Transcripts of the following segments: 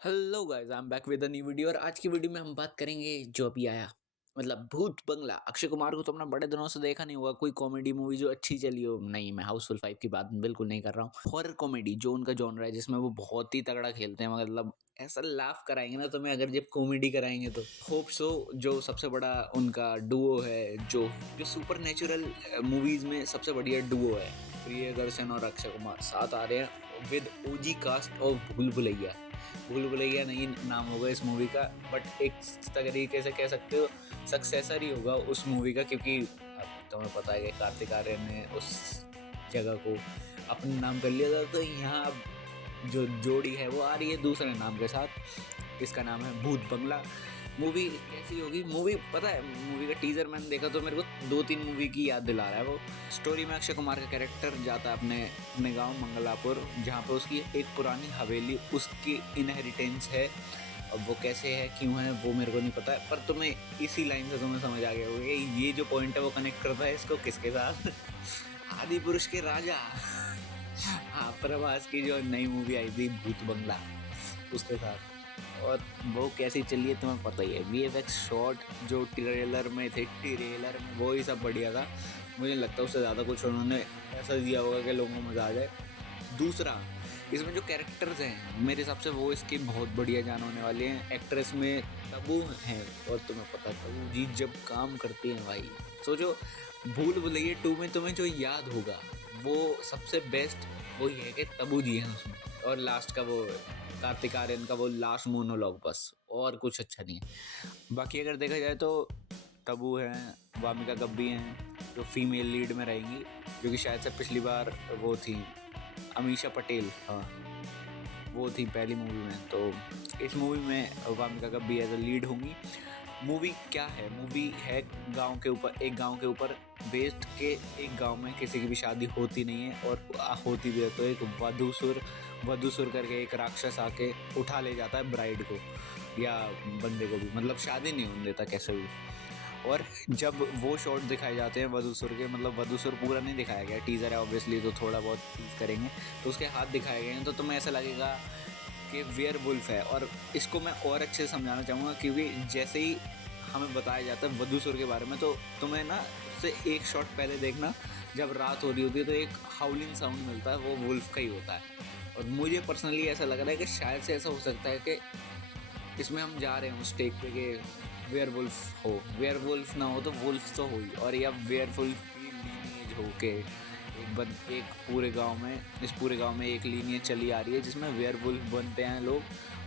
Hello guys, I am back with a new video. और आज की वीडियो में हम बात करेंगे जो अभी आया, मतलब भूत बंगला। अक्षय कुमार को तुमने बड़े दिनों से देखा नहीं होगा कोई कॉमेडी मूवी जो अच्छी चली हो। नहीं, मैं हाउसफुल 5 की बात बिल्कुल नहीं कर रहा हूँ। हॉरर कॉमेडी जो उनका जॉनर है, जिसमें वो बहुत ही तगड़ा खेलते हैं, मतलब ऐसा लाफ कराएंगे ना तुम्हें अगर जब कॉमेडी कराएंगे तो। होप सो जो सबसे बड़ा उनका डुओ है, जो जो सुपर नेचुरल मूवीज में सबसे बढ़िया डुओ है, प्रियदर्शन और अक्षय कुमार साथ आ रहे हैं विद ओजी कास्ट ऑफ भूल भुलैया। भूल भुलैया नहीं नाम होगा इस मूवी का, बट एक तरीके से कह सकते हो सक्सेसर ही होगा उस मूवी का, क्योंकि अब तुम्हें पता है कि कार्तिक आर्यन ने उस जगह को अपने नाम कर लिया था। तो यहाँ अब जो जोड़ी है वो आ रही है दूसरे नाम के साथ, इसका नाम है भूत बंगला। मूवी कैसी होगी? मूवी पता है, मूवी का टीजर मैंने देखा तो मेरे को 2-3 मूवी की याद दिला रहा है वो। स्टोरी में अक्षय कुमार का कैरेक्टर जाता है अपने गांव मंगलापुर, जहाँ पे उसकी एक पुरानी हवेली उसकी इनहेरिटेंस है। अब वो कैसे है, क्यों है, वो मेरे को नहीं पता है, पर तुम्हें इसी लाइन से तुम्हें समझ आ गया होगा कि ये जो पॉइंट है वो कनेक्ट करता है इसको किसके साथ। आदि पुरुष के राजा, हाँ, प्रभास की जो नई मूवी आई थी भूत बंगला, उसके साथ। और वो कैसी चली है तुम्हें पता ही है। वीएफएक्स शॉट जो ट्रेलर में थे, ट्रेलर में वो ही सब बढ़िया था। मुझे लगता है उससे ज़्यादा कुछ उन्होंने ऐसा दिया होगा कि लोगों को मज़ा आ जाए। दूसरा, इसमें जो कैरेक्टर्स हैं मेरे हिसाब से वो इसके बहुत बढ़िया जान होने वाले हैं। एक्ट्रेस में तब्बू हैं, और तुम्हें पता है तब्बू जी जब काम करती हैं भाई, सोचो भूल भुलैया 2 में तुम्हें जो याद होगा वो सबसे बेस्ट वही है कि तब्बू जी हैं उसमें। और लास्ट का वो कार्तिक आर्यन का वो लास्ट मोनोलॉग, बस और कुछ अच्छा नहीं है। बाकी अगर देखा जाए तो तब्बू हैं, वामिका गब्बी हैं जो फीमेल लीड में रहेंगी, जो कि शायद से पिछली बार वो थी अमीषा पटेल, हाँ वो थी पहली मूवी में। तो इस मूवी में Wamiqa Gabbi as a lead होंगी। मूवी क्या है? मूवी है गांव के ऊपर, एक गांव के ऊपर बेस्ड के। एक गांव में किसी की भी शादी होती नहीं है, और होती भी है तो एक वधुसुर करके एक राक्षस आके उठा ले जाता है ब्राइड को या बंदे को भी, मतलब शादी नहीं होने देता कैसे भी। और जब वो शॉट दिखाए जाते हैं वधुसुर के, मतलब वधुसुर पूरा नहीं दिखाया गया, टीज़र है ऑब्वियसली तो थोड़ा बहुत टीज करेंगे, तो उसके हाथ दिखाए गए हैं, तो तुम्हें ऐसा लगेगा कि वेयर वुल्फ है। और इसको मैं और अच्छे से समझाना चाहूँगा, क्योंकि जैसे ही हमें बताया जाता है वधुसुर के बारे में, तो तुम्हें ना उससे एक शॉट पहले देखना, जब रात हो रही होती है तो एक हाउलिंग साउंड मिलता है, वो वुल्फ का ही होता है। और मुझे पर्सनली ऐसा लग रहा है कि शायद से ऐसा हो सकता है कि इसमें हम जा रहे हैं उस टेक पे कि वेयर वुल्फ हो, वेयर वुल्फ ना हो तो वुल्फ तो हो ही, और या वेयर वुल्फ की लीनिएज हो के एक पूरे गांव में, इस पूरे गांव में एक लीनिएज चली आ रही है जिसमें वेयर वुल्फ बनते हैं लोग।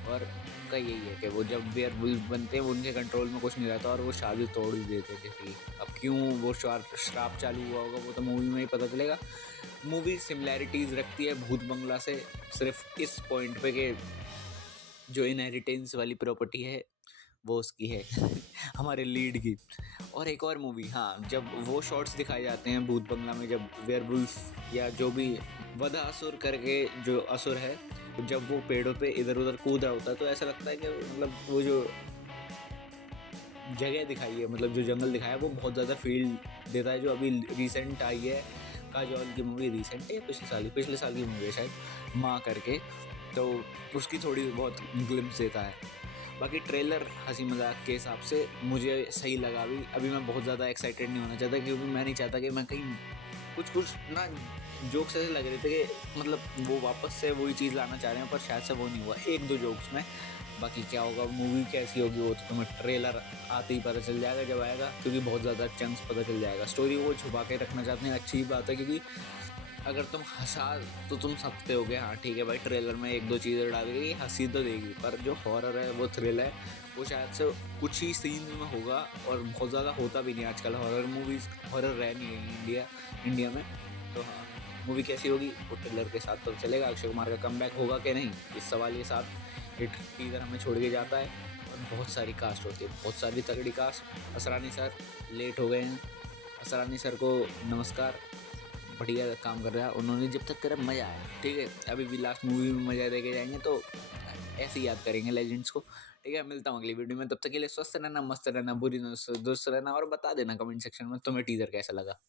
और उनका यही है कि वो जब वेयर वुल्फ बनते हैं वो उनके कंट्रोल में कुछ नहीं रहता, और वो शादी तोड़ ही देते हैं किसी की। अब क्यों वो श्राप चालू हुआ होगा वो तो मूवी में ही पता चलेगा। मूवी सिमिलैरिटीज़ रखती है भूत बंगला से, सिर्फ इस पॉइंट पे कि जो इनहेरिटेंस वाली प्रॉपर्टी है वो उसकी है, हमारे लीड की। और एक और मूवी, हाँ, जब वो शॉट्स दिखाए जाते हैं भूत बंगला में, जब वेयरवुल्फ या जो भी वधासुर करके जो असुर है, जब वो पेड़ों पे इधर उधर कूद रहा होता है, तो ऐसा लगता है कि मतलब वो जो जगह दिखाई है, मतलब जो जंगल दिखाया है, वो बहुत ज़्यादा फील देता है। जो अभी रिसेंट आई है काजोल की मूवी, रिसेंट है पिछले साल की मूवी है शायद, माँ करके, तो उसकी थोड़ी बहुत ग्लिम्स देता है। बाकी ट्रेलर हंसी मजाक के हिसाब से मुझे सही लगा। अभी मैं बहुत ज़्यादा एक्साइटेड नहीं होना चाहता, क्योंकि मैं नहीं चाहता कि मैं कहीं कुछ ना जोक्स ऐसे लग रहे थे कि मतलब वो वापस से वही चीज़ लाना चाह रहे हैं, पर शायद से वो नहीं हुआ एक दो जोक्स में। बाकी क्या होगा, मूवी कैसी होगी, वो तो तुम्हें ट्रेलर आते ही पता चल जाएगा जब आएगा, क्योंकि बहुत ज़्यादा चंक्स पता चल जाएगा। स्टोरी वो छुपा के रखना चाहते हैं, अच्छी बात है, क्योंकि अगर तुम हंसा तो तुम सकते हो, हाँ ठीक है भाई, ट्रेलर में एक दो चीज़ें डाल गई हंसी तो देगी, पर जो हॉरर है वो थ्रिल है, वो शायद से कुछ ही सीन में होगा, और बहुत ज़्यादा होता भी नहीं आजकल। हॉरर मूवीज़ हॉरर रह नहीं गई इंडिया में। तो हाँ, मूवी कैसी होगी वो ट्रेलर के साथ पता चलेगा। अक्षय कुमार का कमबैक होगा कि नहीं, इस सवाल के साथ ये टीज़र हमें छोड़ के जाता है। और बहुत सारी कास्ट होती है, बहुत सारी तगड़ी कास्ट। असरानी सर लेट हो गए हैं, असरानी सर को नमस्कार, बढ़िया काम कर रहा है उन्होंने, जब तक करा मज़ा आया। ठीक है, अभी भी लास्ट मूवी में मज़ा दे के जाएंगे, तो ऐसे ही याद करेंगे लेजेंड्स को। ठीक है, मिलता हूँ अगली वीडियो में, तब तक के लिए स्वस्थ रहना, मस्त रहना, बुरी दुरुस्त रहना, और बता देना कमेंट सेक्शन में तुम्हें टीज़र कैसा लगा।